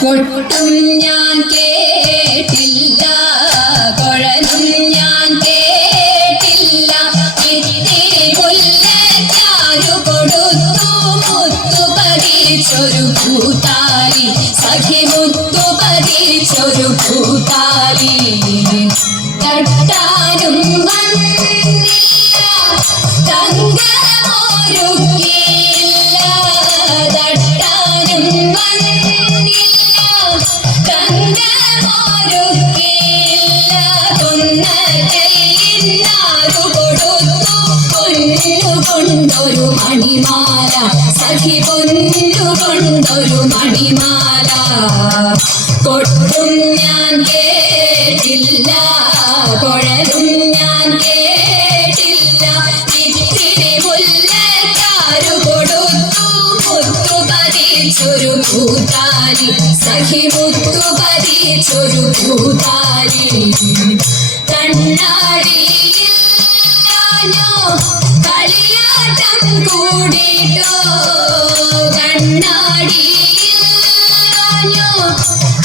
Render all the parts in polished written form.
കൊട്ടും ഞാൻ കേട്ടില്ല, കുഴലും ഞാൻ കേട്ടില്ല. ഇത്തിരി മുല്ലയ്ക്കാരു കൊടുത്തു മുത്തു പതിച്ചൊരു പൂത്താലി, സഖി മുത്തു പതിച്ചൊരു പൂത്താലി. തട്ടാനും വന്നില്ല, തങ്കമൊരുക്കിയില്ല. തട്ടാനും വന്നില്ല, തങ്കമൊരുക്കിയില്ല. കൊന്നകൈന്നാരു കൊടുത്തു പൊന്നുകൊണ്ടൊരു മണിമാല, സഖി പൊന്നുകൊണ്ടൊരു മണിമാല. കൊട്ടും ഞാൻ കേട്ടില്ല, കുഴലും ഞാൻ കേട്ടില്ല. ഇത്തിരി മുല്ലയ്ക്കാരു കൊടുത്തു മുത്തു പതിച്ചൊരു പൂത്താലി, സഖി മുത്തു പതിച്ചൊരു പൂത്താലി. കണ്ണാടിയില്ലാഞ്ഞോ കളിയാട്ടം കൂടിട്ടോ, കണ്ണാടിയില്ലാഞ്ഞോ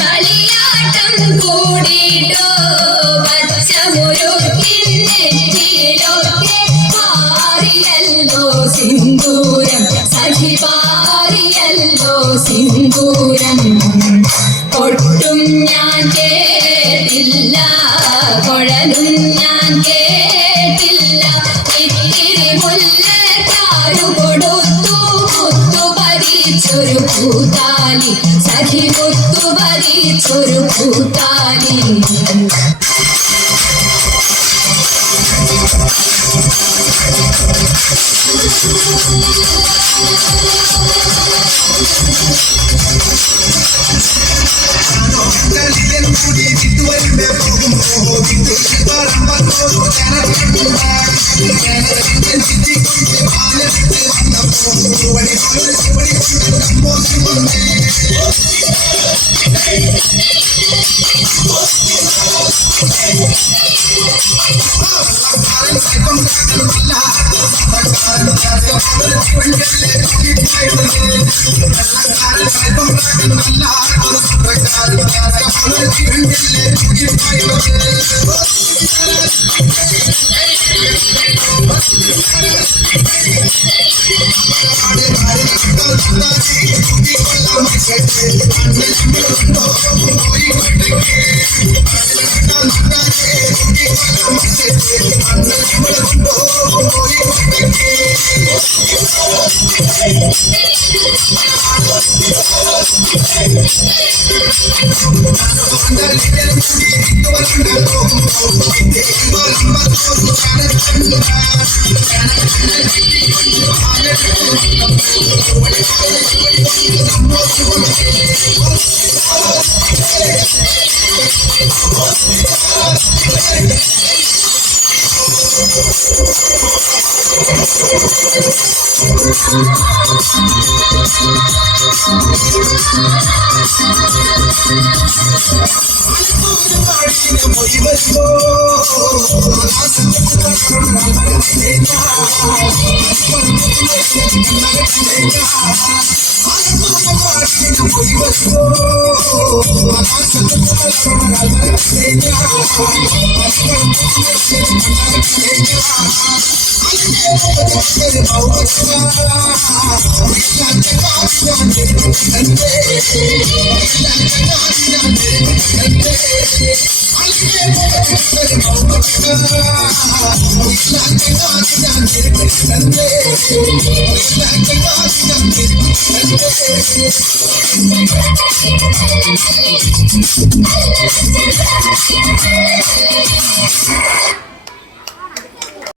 കളിയാട്ടം കൂടിട്ടോ. പച്ചമുരുക്കിനെറ്റിയിലൊക്കെ പാറിയല്ലോ സിന്ദൂരം, സഖി പാറിയല്ലോ സിന്ദൂരം. കൊട്ടും ഞാൻ കേട്ടില്ല, കുഴലും ഞാൻ കേട്ടില്ല. ഇത്തിരി മുല്ലയ്ക്കാരു കൊടുത്തു മുത്തു പതിച്ചൊരു പൂത്താലി, സഖി മുത്തു പതിച്ചൊരു പൂത്താലി.